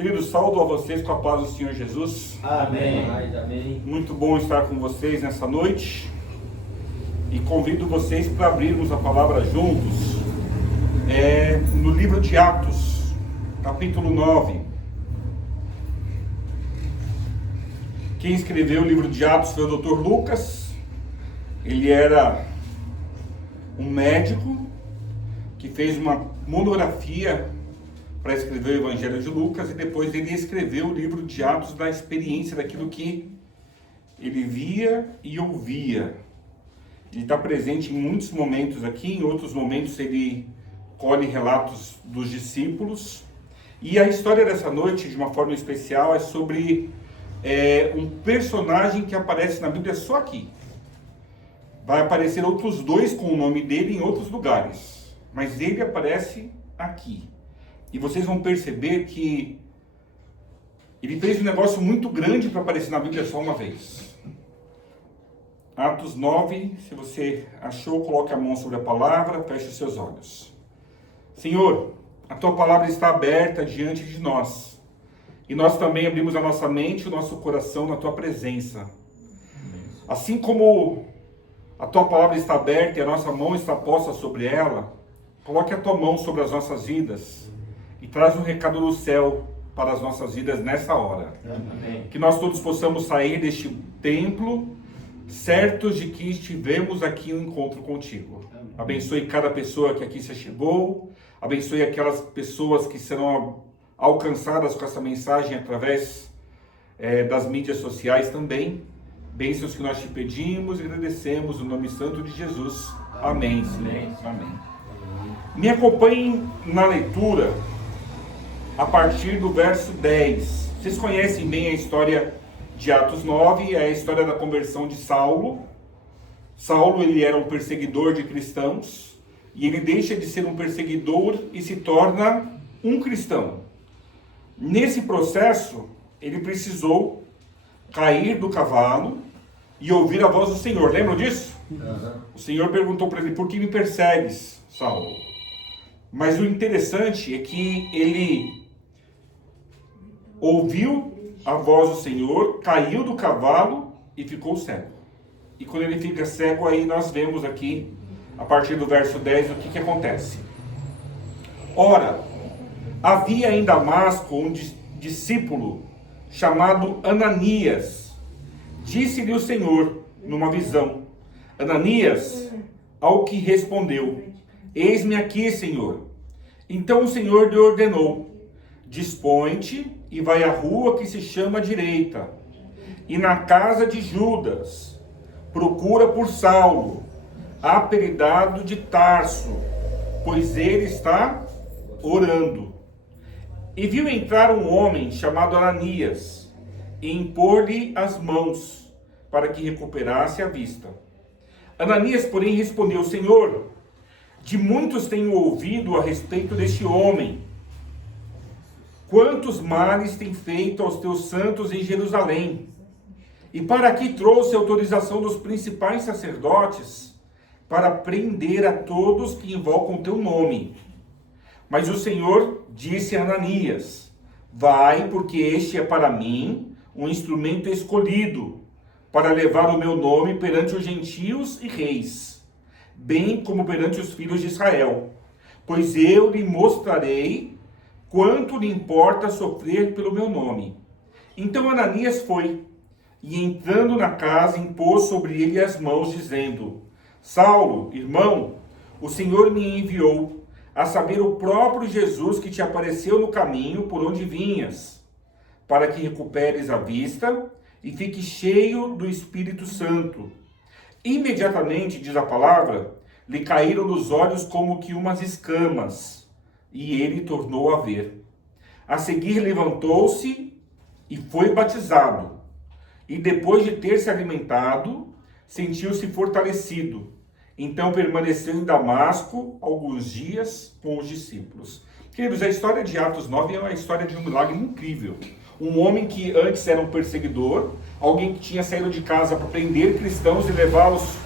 Queridos, saúdo a vocês com a paz do Senhor Jesus. Amém. Amém. Muito bom estar com vocês nessa noite. E convido vocês para abrirmos a palavra juntos. No livro de Atos, capítulo 9. Quem escreveu o livro de Atos foi o Dr. Lucas. Ele era um médico que fez uma monografia para escrever o Evangelho de Lucas, e depois ele escreveu o livro de Atos da experiência daquilo que ele via e ouvia. Ele está presente em muitos momentos aqui, em outros momentos ele colhe relatos dos discípulos. E a história dessa noite, de uma forma especial, é sobre um personagem que aparece na Bíblia só aqui. Vai aparecer outros dois com o nome dele em outros lugares, mas ele aparece aqui. E vocês vão perceber que ele fez um negócio muito grande para aparecer na Bíblia só uma vez. Atos 9, se você achou, coloque a mão sobre a palavra, feche os seus olhos. Senhor, a tua palavra está aberta diante de nós. E nós também abrimos a nossa mente e o nosso coração na tua presença. Assim como a tua palavra está aberta e a nossa mão está posta sobre ela, coloque a tua mão sobre as nossas vidas e traz um recado do céu para as nossas vidas nessa hora. Amém. Que nós todos possamos sair deste templo certos de que estivemos aqui no encontro contigo. Abençoe cada pessoa que aqui se chegou, abençoe aquelas pessoas que serão alcançadas com essa mensagem através das mídias sociais também. Bênçãos que nós te pedimos e agradecemos no nome santo de Jesus. Amém, Senhor. Amém. Me acompanhem na leitura a partir do verso 10. Vocês conhecem bem a história de Atos 9, é a história da conversão de Saulo. Saulo, ele era um perseguidor de cristãos, e ele deixa de ser um perseguidor e se torna um cristão. Nesse processo, ele precisou cair do cavalo e ouvir a voz do Senhor. Lembram disso? O Senhor perguntou para ele: por que me persegues, Saulo? Mas o interessante é que ele ouviu a voz do Senhor, caiu do cavalo e ficou cego. E quando ele fica cego, aí nós vemos aqui, a partir do verso 10, o que acontece. Ora, havia em Damasco um discípulo chamado Ananias. Disse-lhe o Senhor numa visão: Ananias, ao que respondeu: eis-me aqui, Senhor. Então o Senhor lhe ordenou: dispõe-te e vai à rua que se chama Direita, e na casa de Judas procura por Saulo, apelidado de Tarso, pois ele está orando. E viu entrar um homem chamado Ananias, e impor-lhe as mãos, para que recuperasse a vista. Ananias, porém, respondeu: Senhor, de muitos tenho ouvido a respeito deste homem, quantos males tem feito aos teus santos em Jerusalém. E para aqui trouxe autorização dos principais sacerdotes para prender a todos que invocam teu nome. Mas o Senhor disse a Ananias: vai, porque este é para mim um instrumento escolhido, para levar o meu nome perante os gentios e reis, bem como perante os filhos de Israel. Pois eu lhe mostrarei quanto lhe importa sofrer pelo meu nome. Então Ananias foi, e entrando na casa, impôs sobre ele as mãos, dizendo: Saulo, irmão, o Senhor me enviou, a saber, o próprio Jesus que te apareceu no caminho por onde vinhas, para que recuperes a vista e fique cheio do Espírito Santo. Imediatamente, diz a palavra, lhe caíram dos olhos como que umas escamas, e ele tornou a ver. A seguir levantou-se e foi batizado. E depois de ter se alimentado, sentiu-se fortalecido. Então permaneceu em Damasco alguns dias com os discípulos. Queridos, a história de Atos 9 é uma história de um milagre incrível. Um homem que antes era um perseguidor, alguém que tinha saído de casa para prender cristãos e levá-los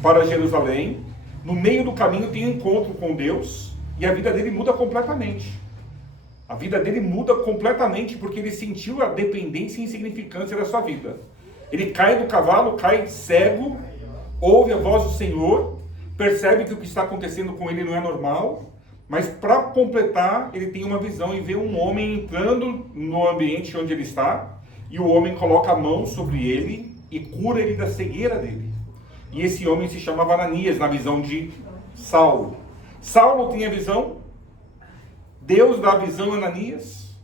para Jerusalém. No meio do caminho tem um encontro com Deus e a vida dele muda completamente. A vida dele muda completamente porque ele sentiu a dependência e insignificância da sua vida. Ele cai do cavalo, cai cego, ouve a voz do Senhor, percebe que o que está acontecendo com ele não é normal, mas para completar, ele tem uma visão e vê um homem entrando no ambiente onde ele está, e o homem coloca a mão sobre ele e cura ele da cegueira dele. E esse homem se chamava Ananias, na visão de Saulo. Saulo tem a visão, Deus dá a visão a Ananias,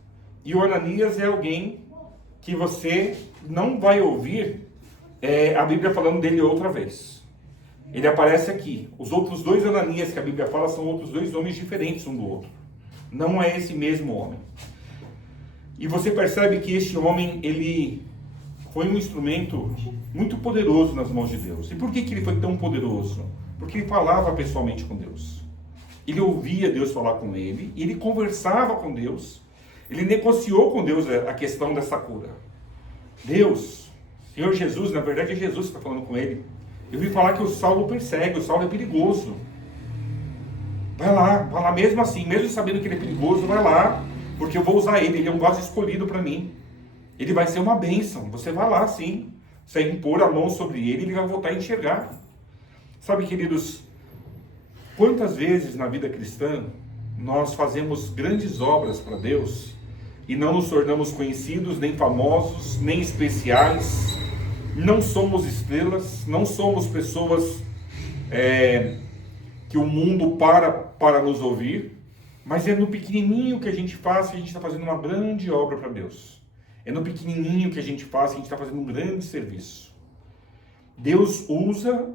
e o Ananias é alguém que você não vai ouvir a Bíblia falando dele outra vez. Ele aparece aqui. Os outros dois Ananias que a Bíblia fala são outros dois homens diferentes um do outro. Não é esse mesmo homem. E você percebe que este homem, ele foi um instrumento muito poderoso nas mãos de Deus. E por que ele foi tão poderoso? Porque ele falava pessoalmente com Deus. Ele ouvia Deus falar com ele, e ele conversava com Deus, ele negociou com Deus a questão dessa cura. Deus, Senhor Jesus, na verdade é Jesus que está falando com ele. Eu vi falar que o Saulo persegue, o Saulo é perigoso. Vai lá mesmo assim, mesmo sabendo que ele é perigoso, vai lá, porque eu vou usar ele é um vaso escolhido para mim. Ele vai ser uma bênção, você vai lá sim, você impor a mão sobre ele, ele vai voltar a enxergar. Sabe, queridos, quantas vezes na vida cristã nós fazemos grandes obras para Deus e não nos tornamos conhecidos, nem famosos, nem especiais, não somos estrelas, não somos pessoas que o mundo para nos ouvir, mas é no pequenininho que a gente faz que a gente está fazendo uma grande obra para Deus. É no pequenininho que a gente faz que a gente está fazendo um grande serviço. Deus usa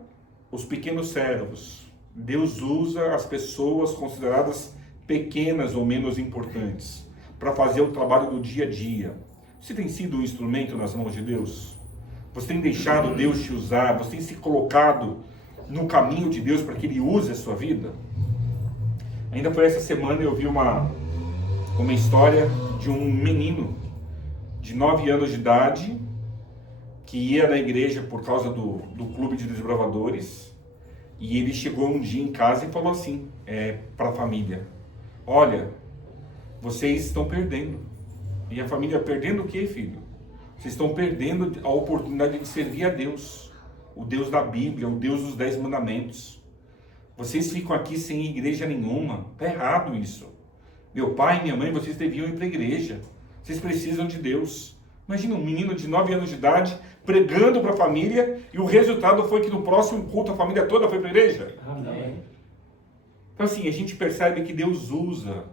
os pequenos servos. Deus usa as pessoas consideradas pequenas ou menos importantes para fazer o trabalho do dia a dia. Você tem sido um instrumento nas mãos de Deus? Você tem deixado Deus te usar? Você tem se colocado no caminho de Deus para que Ele use a sua vida? Ainda por essa semana eu vi uma história de um menino de 9 anos de idade que ia na igreja por causa do clube de desbravadores, e ele chegou um dia em casa e falou assim para a família: olha, vocês estão perdendo. E a família: perdendo o quê, filho? Vocês estão perdendo a oportunidade de servir a Deus, o Deus da Bíblia, o Deus dos 10 mandamentos. Vocês ficam aqui sem igreja nenhuma. Está errado isso. Meu pai e minha mãe, vocês deviam ir para a igreja. Vocês precisam de Deus. Imagina um menino de 9 anos de idade pregando para a família, e o resultado foi que no próximo culto a família toda foi para a igreja. Amém. Então assim, a gente percebe que Deus usa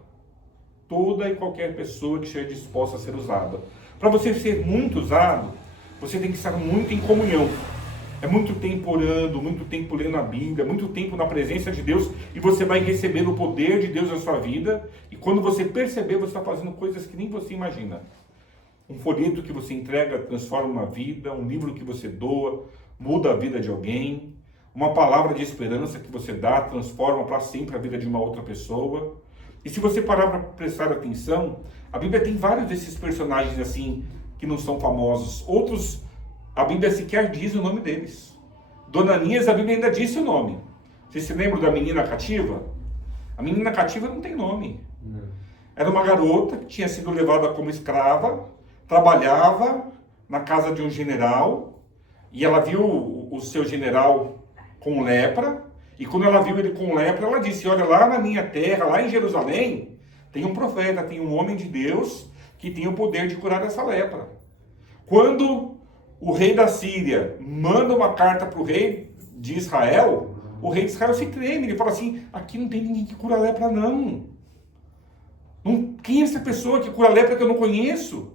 toda e qualquer pessoa que esteja disposta a ser usada. Para você ser muito usado, você tem que estar muito em comunhão. É muito tempo orando, muito tempo lendo a Bíblia, muito tempo na presença de Deus, e você vai receber o poder de Deus na sua vida, e quando você perceber, você está fazendo coisas que nem você imagina. Um folheto que você entrega transforma uma vida, um livro que você doa muda a vida de alguém, uma palavra de esperança que você dá transforma para sempre a vida de uma outra pessoa. E se você parar para prestar atenção, a Bíblia tem vários desses personagens assim que não são famosos. Outros, a Bíblia sequer diz o nome deles. Dona Ananias, a Bíblia ainda disse o nome. Vocês se lembram da menina cativa? A menina cativa não tem nome. Não. Era uma garota que tinha sido levada como escrava, trabalhava na casa de um general, e ela viu o seu general com lepra, e quando ela viu ele com lepra, ela disse: olha, lá na minha terra, lá em Jerusalém, tem um profeta, tem um homem de Deus que tem o poder de curar essa lepra. Quando o rei da Síria manda uma carta para o rei de Israel, o rei de Israel se treme, ele fala assim: aqui não tem ninguém que cura lepra não. Quem é essa pessoa que cura lepra que eu não conheço?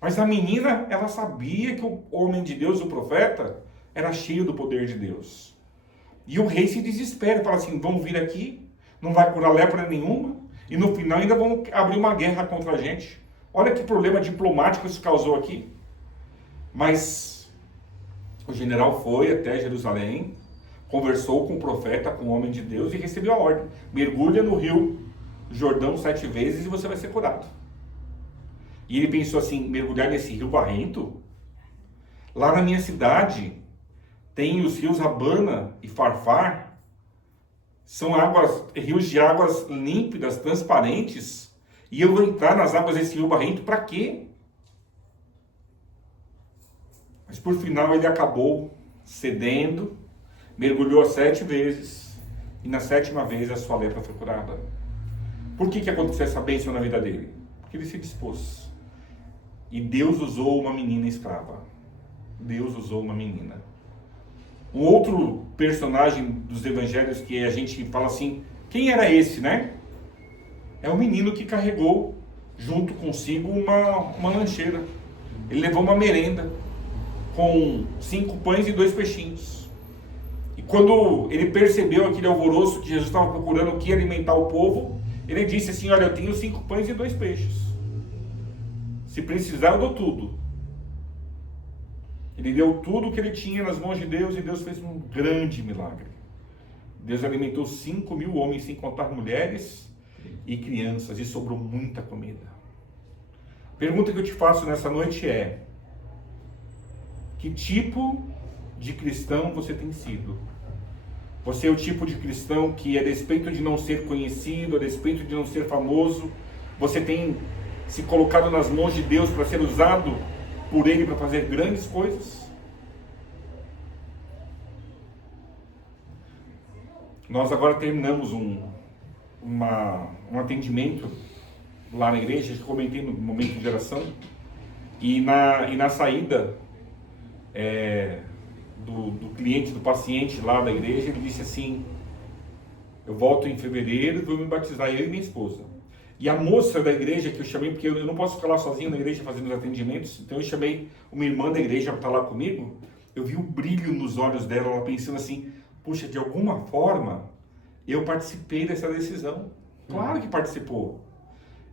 Mas a menina, ela sabia que o homem de Deus, o profeta, era cheio do poder de Deus. E o rei se desespera, fala assim: vão vir aqui, não vai curar lepra nenhuma, e no final ainda vão abrir uma guerra contra a gente. Olha que problema diplomático isso causou aqui. Mas o general foi até Jerusalém, conversou com o profeta, com o homem de Deus, e recebeu a ordem: mergulha no rio Jordão 7 vezes e você vai ser curado. E ele pensou assim: mergulhar nesse rio barrento? Lá na minha cidade tem os rios Abana e Farfar, são rios de águas límpidas, transparentes, E eu vou entrar nas águas desse rio barrento para quê? Mas por final ele acabou cedendo, mergulhou 7 vezes, e na 7ª vez a sua lepra foi curada. Por que aconteceu essa bênção na vida dele? Porque ele se dispôs. E Deus usou uma menina escrava. Deus usou uma menina. Um outro personagem dos evangelhos que a gente fala assim, quem era esse, né? É o menino que carregou junto consigo uma lancheira. Ele levou uma merenda com 5 pães e 2 peixinhos. E quando ele percebeu aquele alvoroço que Jesus estava procurando o que alimentar o povo, ele disse assim, olha, eu tenho 5 pães e 2 peixes. Se precisar, eu dou tudo. Ele deu tudo o que ele tinha nas mãos de Deus e Deus fez um grande milagre. Deus alimentou 5.000 homens, sem contar mulheres e crianças, e sobrou muita comida. A pergunta que eu te faço nessa noite é: que tipo de cristão você tem sido? Você é o tipo de cristão que, a despeito de não ser conhecido, a despeito de não ser famoso, você tem se colocado nas mãos de Deus para ser usado por Ele para fazer grandes coisas? Nós agora terminamos um atendimento lá na igreja, que eu comentei no momento de oração, e na saída do cliente, do paciente lá da igreja, ele disse assim: eu volto em fevereiro e vou me batizar, eu e minha esposa. E a moça da igreja que eu chamei, porque eu não posso ficar lá sozinho na igreja fazendo os atendimentos, então eu chamei uma irmã da igreja para estar lá comigo. Eu vi o brilho nos olhos dela, ela pensando assim: puxa, de alguma forma eu participei dessa decisão. Claro que participou.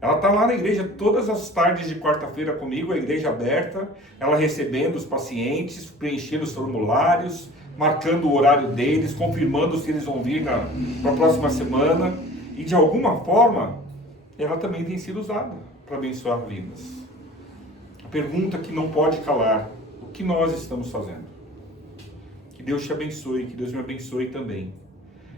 Ela está lá na igreja todas as tardes de quarta-feira comigo, a igreja aberta, ela recebendo os pacientes, preenchendo os formulários, marcando o horário deles, confirmando se eles vão vir para a próxima semana. E de alguma forma, ela também tem sido usada para abençoar vidas. A pergunta que não pode calar: o que nós estamos fazendo? Que Deus te abençoe, que Deus me abençoe também.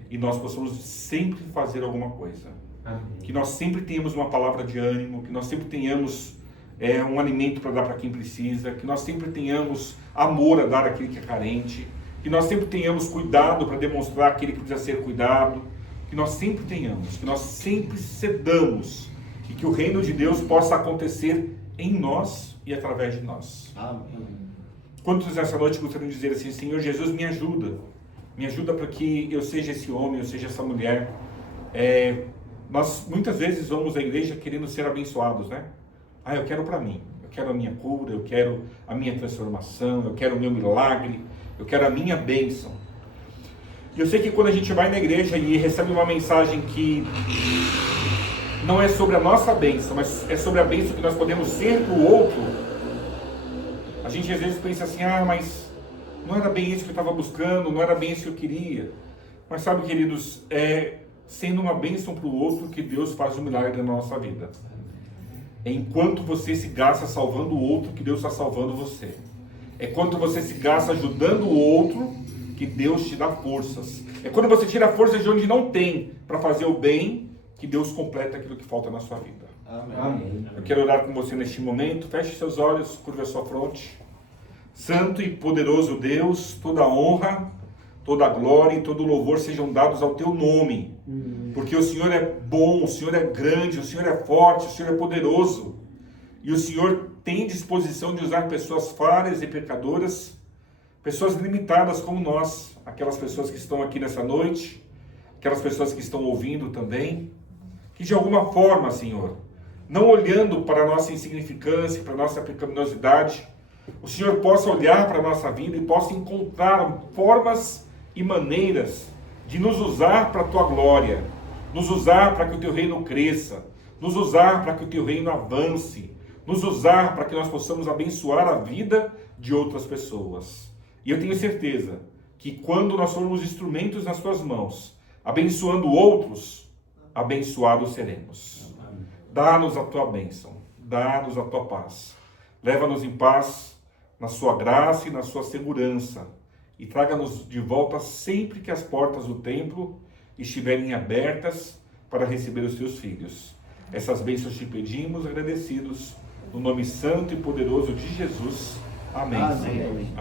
E nós possamos sempre fazer alguma coisa. Amém. Que nós sempre tenhamos uma palavra de ânimo, que nós sempre tenhamos um alimento para dar para quem precisa, que nós sempre tenhamos amor a dar àquele que é carente, que nós sempre tenhamos cuidado para demonstrar aquele que precisa ser cuidado, que nós sempre tenhamos, que nós sempre cedamos, e que o reino de Deus possa acontecer em nós e através de nós. Amém. Quantos nessa noite gostariam de dizer assim: Senhor Jesus, me ajuda para que eu seja esse homem, eu seja essa mulher. Nós muitas vezes vamos à igreja querendo ser abençoados, né? Eu quero para mim, eu quero a minha cura, eu quero a minha transformação, eu quero o meu milagre, eu quero a minha bênção. E eu sei que quando a gente vai na igreja e recebe uma mensagem que não é sobre a nossa bênção, mas é sobre a bênção que nós podemos ser para o outro, a gente às vezes pensa assim: mas não era bem isso que eu estava buscando, não era bem isso que eu queria. Mas sabe, queridos, sendo uma bênção para o outro que Deus faz um milagre na nossa vida. É enquanto você se gasta salvando o outro que Deus está salvando você. É quando você se gasta ajudando o outro que Deus te dá forças. É quando você tira forças de onde não tem para fazer o bem que Deus completa aquilo que falta na sua vida. Amém. Eu quero orar com você neste momento. Feche seus olhos, curva a sua fronte. Santo e poderoso Deus, toda honra, toda glória e todo louvor sejam dados ao teu nome, porque o Senhor é bom, o Senhor é grande, o Senhor é forte, o Senhor é poderoso, e o Senhor tem disposição de usar pessoas falhas e pecadoras, pessoas limitadas como nós, aquelas pessoas que estão aqui nessa noite, aquelas pessoas que estão ouvindo também, que de alguma forma, Senhor, não olhando para a nossa insignificância, para a nossa pecaminosidade, o Senhor possa olhar para a nossa vida e possa encontrar formas e maneiras de nos usar para a Tua glória, nos usar para que o Teu reino cresça, nos usar para que o Teu reino avance, nos usar para que nós possamos abençoar a vida de outras pessoas. E eu tenho certeza que quando nós formos instrumentos nas Tuas mãos, abençoando outros, abençoados seremos. Dá-nos a Tua bênção, dá-nos a Tua paz. Leva-nos em paz, na Sua graça e na Sua segurança, e traga-nos de volta sempre que as portas do templo estiverem abertas para receber os Teus filhos. Essas bênçãos te pedimos, agradecidos, no nome santo e poderoso de Jesus. Amém. Amém. Amém.